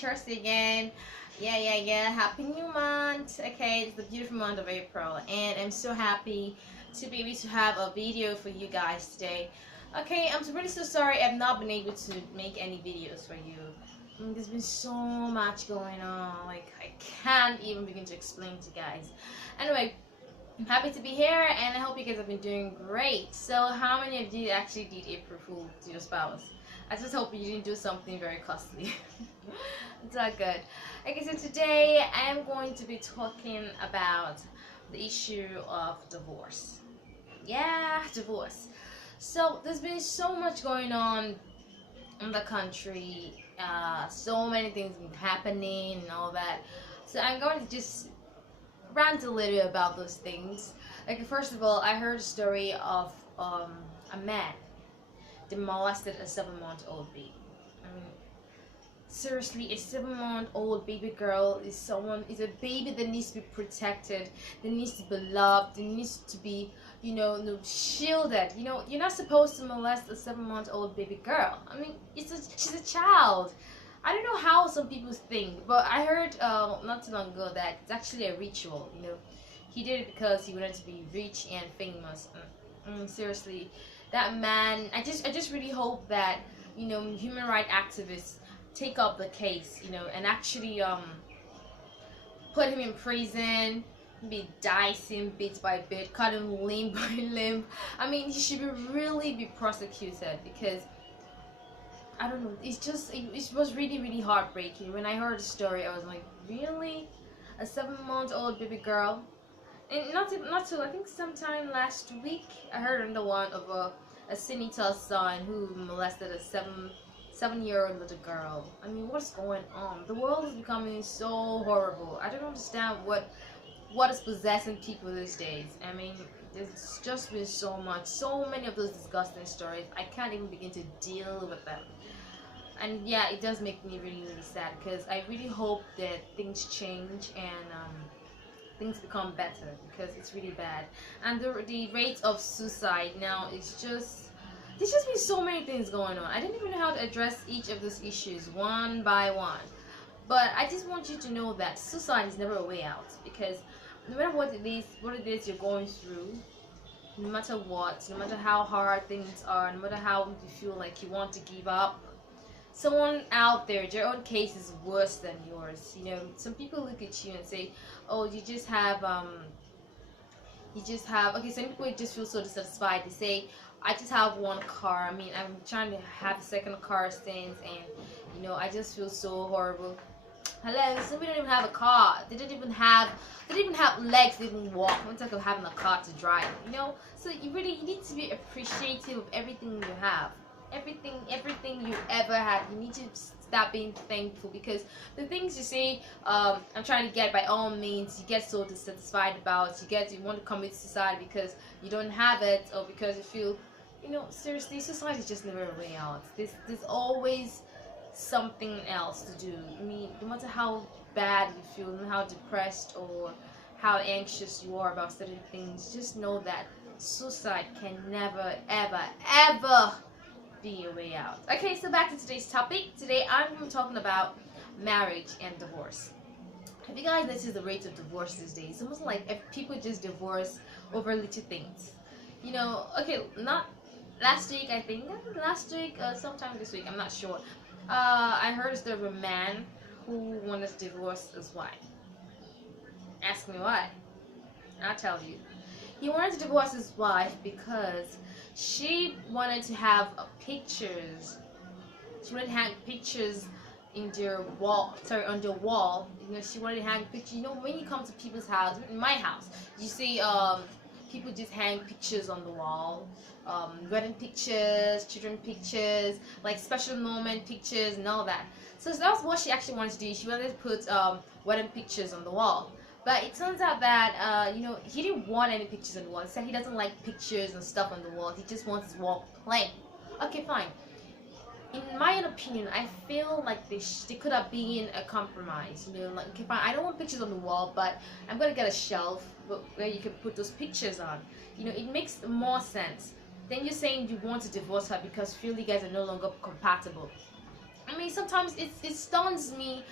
Chercy again. Yeah. Happy new month. Okay, it's the beautiful month of April, and I'm so happy to be able to have a video for you guys today. Okay, I'm really so sorry I've not been able to make any videos for you. There's been so much going on, like I can't even begin to explain to you guys. Anyway, I'm happy to be here, and I hope you guys have been doing great. So, how many of you actually did April Fool to your spouse? I just hope you didn't do something very costly. It's not good. Okay, so today I'm going to be talking about the issue of divorce. Yeah, divorce. So, there's been so much going on in the country, so many things happening and all that. So, I'm going to just rant a little about those things. Like, first of all, I heard a story of a man that molested a 7-month-old baby. I mean, seriously, a 7-month-old baby girl is a baby that needs to be protected, that needs to be loved, that needs to be, shielded. You're not supposed to molest a 7-month-old baby girl. I mean, she's a child. I don't know how some people think, but I heard not too long ago that it's actually a ritual. He did it because he wanted to be rich and famous. Seriously, that man. I just really hope that human rights activists take up the case, and actually put him in prison, be dice him bit by bit, cut him limb by limb. I mean, he should really be prosecuted because, I don't know, it was really heartbreaking. When I heard the story, I was like, really? A 7-month-old baby girl? And not too, I think sometime last week, I heard another one of a senator's son who molested a 7-year-old little girl. I mean, what's going on? The world is becoming so horrible. I don't understand what is possessing people these days. I mean, there's just been so many of those disgusting stories. I can't even begin to deal with them. And yeah, it does make me really sad because I really hope that things change and things become better, because it's really bad. And the rate of suicide now is there's just been so many things going on. I didn't even know how to address each of those issues one by one. But I just want you to know that suicide is never a way out, because no matter what it is you're going through, no matter what, no matter how hard things are, no matter how you feel like you want to give up, someone out there, their own case is worse than yours. Some people look at you and say, oh, you just have okay, some people just feel so dissatisfied. They say, I just have one car. I mean, I'm trying to have a second car since, and I just feel so horrible. Hello, some people don't even have a car. They didn't even have legs. They didn't walk. I'm talking about having a car to drive. So you need to be appreciative of everything you have. Everything you ever had, you need to stop being thankful, because the things you say, I'm trying to get, by all means, you get so dissatisfied about, you want to commit suicide because you don't have it, or because you feel, seriously, suicide is just never a way out. There's always something else to do. I mean, no matter how bad you feel, no matter how depressed or how anxious you are about certain things, just know that suicide can never ever be a way out. Okay, so back to today's topic. Today I'm going to be talking about marriage and divorce. Have you guys noticed the rate of divorce these days? It's almost like if people just divorce over little things. Okay, not last week, I think. Last week, sometime this week, I'm not sure. I heard there was a man who wanted to divorce his wife. Ask me why. I'll tell you. He wanted to divorce his wife because she wanted to have pictures. She wanted to hang pictures in their wall. Sorry, on their wall. She wanted to hang pictures. When you come to people's house, in my house, you see people just hang pictures on the wall. Wedding pictures, children pictures, like special moment pictures and all that. So that's what she actually wanted to do. She wanted to put wedding pictures on the wall. But it turns out that, he didn't want any pictures on the wall. He said he doesn't like pictures and stuff on the wall. He just wants his wall plain. Okay, fine. In my opinion, I feel like they could have been a compromise. Like, okay, fine, I don't want pictures on the wall, but I'm going to get a shelf where you can put those pictures on. It makes more sense. Then you're saying you want to divorce her because you feel you guys are no longer compatible. I mean, sometimes it stuns me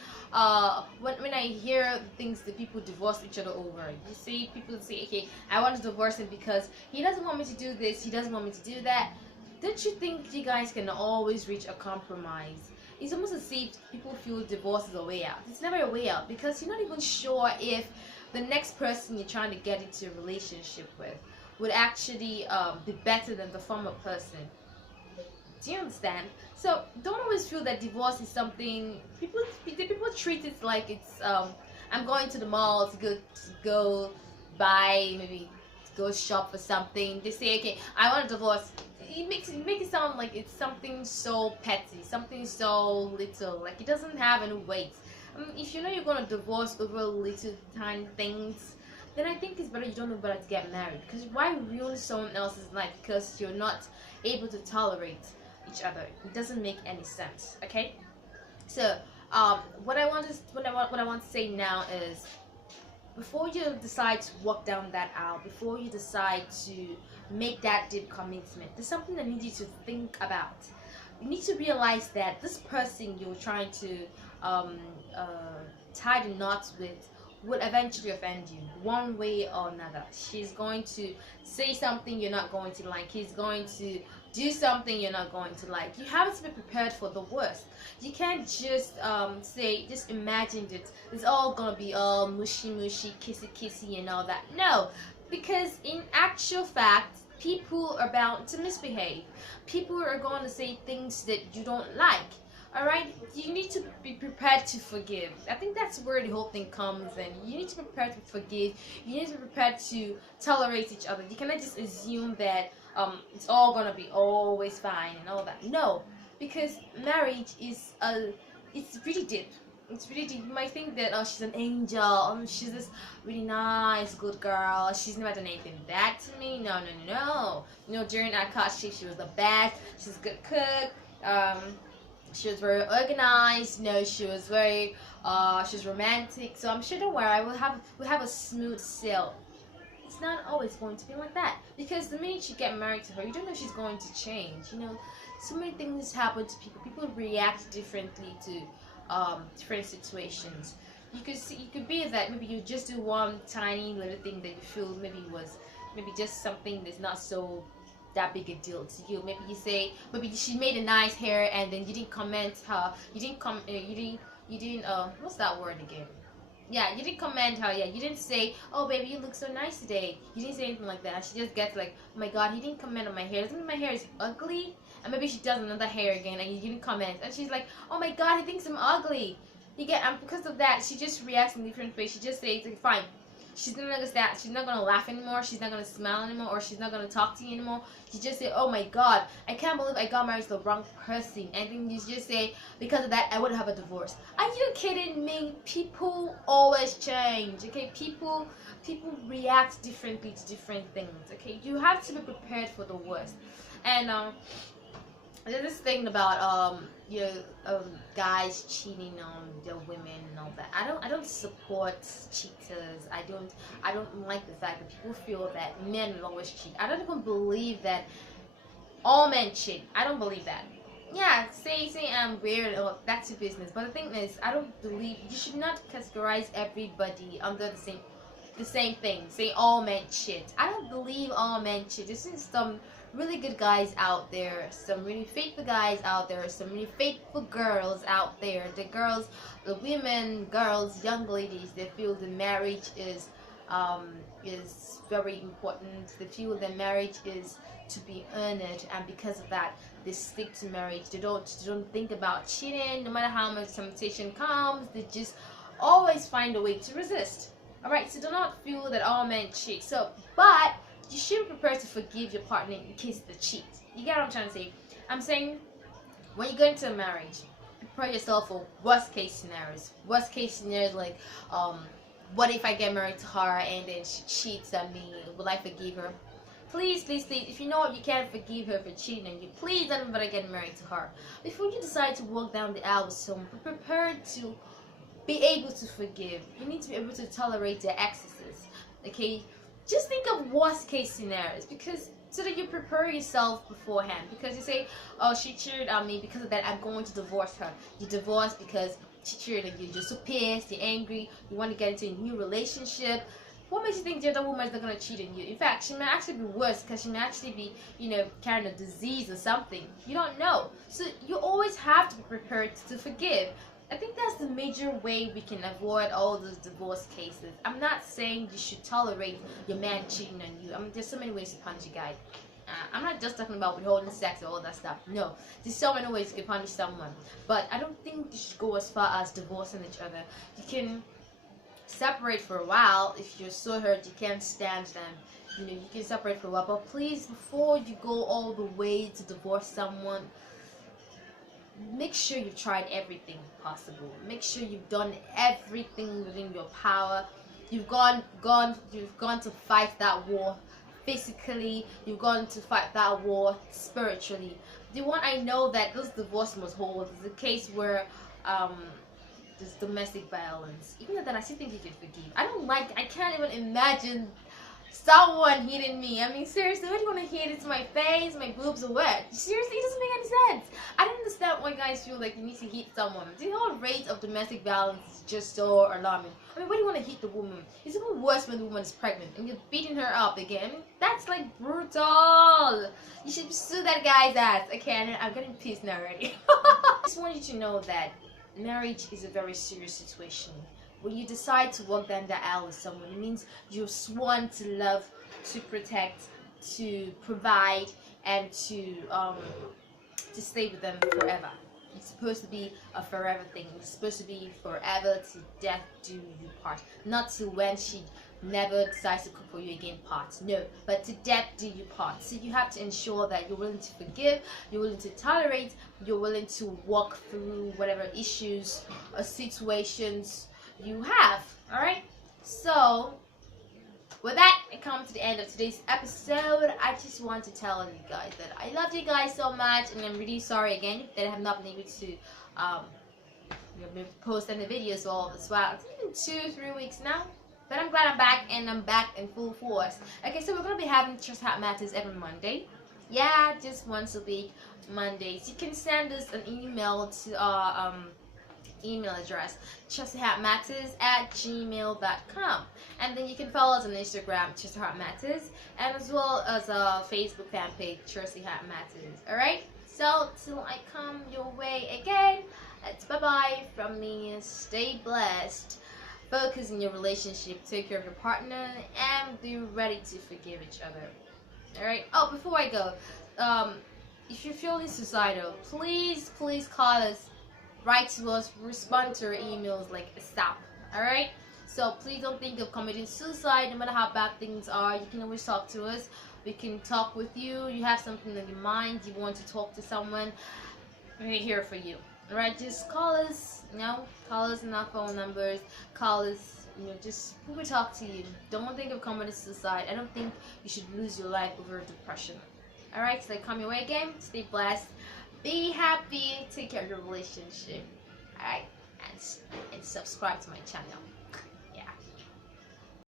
when I hear things that people divorce each other over. You see, people say, okay, I want to divorce him because he doesn't want me to do this, he doesn't want me to do that. Don't you think you guys can always reach a compromise? It's almost as if people feel divorce is a way out. It's never a way out, because you're not even sure if the next person you're trying to get into a relationship with would actually be better than the former person. Do you understand? So don't always feel that divorce is something people treat it like it's I'm going to the mall to go buy, maybe to go shop for something. They say, okay, I want a divorce. It makes it sound like it's something so petty, something so little, like it doesn't have any weight. If you know you're gonna divorce over little tiny things, then I think it's better you don't know better to get married. Because why ruin someone else's life because you're not able to tolerate each other? It doesn't make any sense. Okay, so what I want to say now is, before you decide to walk down that aisle, before you decide to make that deep commitment, there's something I need you to think about. You need to realize that this person you're trying to tie the knots with will eventually offend you one way or another. She's going to say something you're not going to like. He's going to do something you're not going to like. You have to be prepared for the worst. You can't just just imagine that it's all gonna be all mushy mushy, kissy kissy and all that. No, because in actual fact, people are bound to misbehave. People are going to say things that you don't like. Alright, you need to be prepared to forgive. I think that's where the whole thing comes in. You need to be prepared to forgive. You need to be prepared to tolerate each other. You cannot just assume that it's all gonna be always fine and all that. No, because marriage is it's really deep. It's really deep. You might think that she's an angel, she's this really nice, good girl. She's never done anything bad to me. No, no, no. You know, during our courtship, she was the best. She's a good cook. She was very organized. You know, she was very she was romantic. So I'm sure, don't worry, we'll have a smooth sail. It's not always going to be like that, because the minute you get married to her, you don't know if she's going to change. You know, so many things happen to people. People react differently to different situations. You could be that maybe you just do one tiny little thing that you feel maybe just something that's not so that big a deal to you. Maybe you say, maybe she made a nice hair and then you didn't comment her. You didn't what's that word again? Yeah, you didn't comment her. Yeah, you didn't say, oh baby, you look so nice today. You didn't say anything like that. She just gets like, oh my god, he didn't comment on my hair. Doesn't mean my hair is ugly. And maybe she does another hair again and you didn't comment. And she's like, oh my god, he thinks I'm ugly. You get, and because of that, she just reacts in different ways. She just says, like, fine. She's not gonna laugh anymore. She's not gonna smile anymore, or she's not gonna talk to you anymore. She just say, "Oh my God, I can't believe I got married to the wrong person." And then you just say, "Because of that, I would have a divorce." Are you kidding me? People always change. Okay, people react differently to different things. Okay, you have to be prepared for the worst. And there's this thing about guys cheating on their women and all that. I don't support cheaters. I don't like the fact that people feel that men will always cheat. I don't even believe that all men cheat. I don't believe that. Yeah, say I'm weird, or that's your business. But the thing is, I don't believe you should not categorize everybody under the same thing. Say all men cheat. I don't believe all men cheat. This is some really good guys out there, some really faithful guys out there, some really faithful girls out there. The girls, the women, girls, young ladies, they feel the marriage is very important. They feel that marriage is to be earned, and because of that, they stick to marriage. They don't think about cheating. No matter how much temptation comes, they just always find a way to resist. All right, so do not feel that all men cheat. So, but you should be prepared to forgive your partner in case they cheat. You get what I'm trying to say? I'm saying, when you go into a marriage, prepare yourself for worst case scenarios. Worst case scenarios like, what if I get married to her and then she cheats on me? Will I forgive her? Please, please, please, if you know you can't forgive her for cheating on you, please don't ever get married to her. Before you decide to walk down the aisle with someone, be prepared to be able to forgive. You need to be able to tolerate their excesses. Okay? Just think of worst case scenarios, because so that you prepare yourself beforehand. Because you say, oh, she cheated on me, because of that I'm going to divorce her. You divorce because she cheated on you. You're so pissed, you're angry, you want to get into a new relationship. What makes you think the other woman is not going to cheat on you? In fact, she may actually be worse, because she may actually be, carrying a disease or something. You don't know. So you always have to be prepared to forgive. I think that's the major way we can avoid all those divorce cases. I'm not saying you should tolerate your man cheating on you. I mean, there's so many ways to punish a guy. I'm not just talking about withholding sex or all that stuff. No, there's so many ways you can punish someone. But I don't think you should go as far as divorcing each other. You can separate for a while if you're so hurt you can't stand them. You can separate for a while. But please, before you go all the way to divorce someone, make sure you've tried everything possible. Make sure you've done everything within your power. You've gone to fight that war physically. You've gone to fight that war spiritually. The one I know that this divorce must hold is the case where there's domestic violence. Even though that, I still think you could forgive. I can't even imagine someone hitting me. I mean, seriously, what do you want to hit? It's my face, my boobs are wet. Seriously, it doesn't make any sense. I don't understand why guys feel like you need to hit someone. The whole rate of domestic violence is just so alarming. I mean, why do you want to hit the woman? It's even worse when the woman is pregnant and you're beating her up again. I mean, that's like brutal. You should sue that guy's ass. Okay, I'm getting pissed now already. I just want you to know that marriage is a very serious situation. When you decide to walk down the aisle with someone, it means you're sworn to love, to protect, to provide, and to stay with them forever. It's supposed to be a forever thing. It's supposed to be forever, to death do you part. Not to when she never decides to cook for you again part. No, but to death do you part. So you have to ensure that you're willing to forgive, you're willing to tolerate, you're willing to walk through whatever issues or situations you have. Alright, so with that, I come to the end of today's episode. I just want to tell you guys that I love you guys so much, and I'm really sorry again that I have not been able to post any videos all this while. It's been 2-3 weeks now, but I'm glad I'm back, and I'm back in full force. Okay, so we're gonna be having Chercyheartmatterz every Monday. Yeah, just once a week, Mondays. You can send us an email to our email address, Chercyheartmatterz@gmail.com, and then you can follow us on Instagram, Chercyheartmatterz, and as well as a Facebook fan page, Chercyheartmatterz. Alright, so till I come your way again, it's bye bye from me. Stay blessed, focus in your relationship, take care of your partner, and be ready to forgive each other. Alright, oh, before I go, if you're feeling suicidal, please call us, write to us, respond to our emails like ASAP. Alright, so please don't think of committing suicide. No matter how bad things are, you can always talk to us. We can talk with you. You have something in your mind, you want to talk to someone, we're here for you. Alright, just call us, call us in our phone numbers, call us, just we will talk to you. Don't think of committing suicide. I don't think you should lose your life over depression. Alright, so I come your way again. Stay blessed, be happy, take care of your relationship. Alright, and subscribe to my channel.